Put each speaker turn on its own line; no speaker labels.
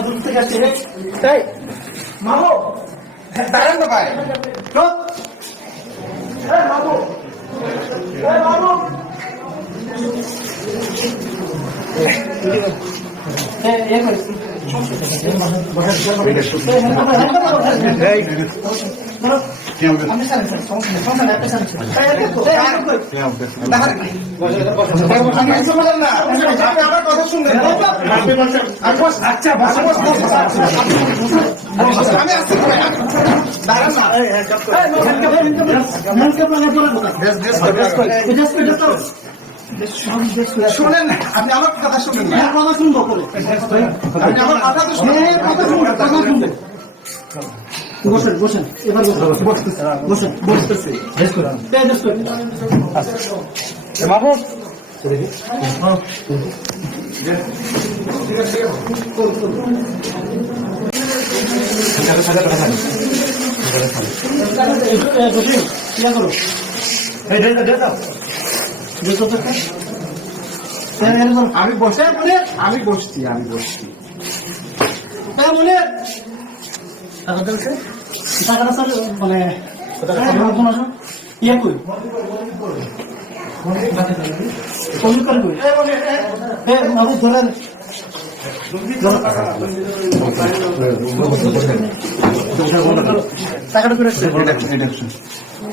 দূর থেকে আসছে তাই মামো
দাঁড়ান তো
চুপ মামো। মামু। এই এই করিস আমি স্যার স্যার সমস্যা নেই সমস্যা নেই একটা স্যার এই একটা তো এই একটা কই
দাঁড়ান আমি কিছু বলেন না আপনি আমার কথা শুনবেন আমি বস আচ্ছা শুনেন আপনি আমার কথা শুনেন না
হ্যাঁ কথা শুনব করে
আপনি আমার কথা তো শুনেন
হ্যাঁ কথা শুনব কথা শুনব বসেন বসেন এবার বসেন বসতেছি করে
আমি বসে বলে আমি বসছি আমি বসছি।
তাই বলে টাকাটা স্যার মানে ইয়ে কই? ধরেন টাকাটা করে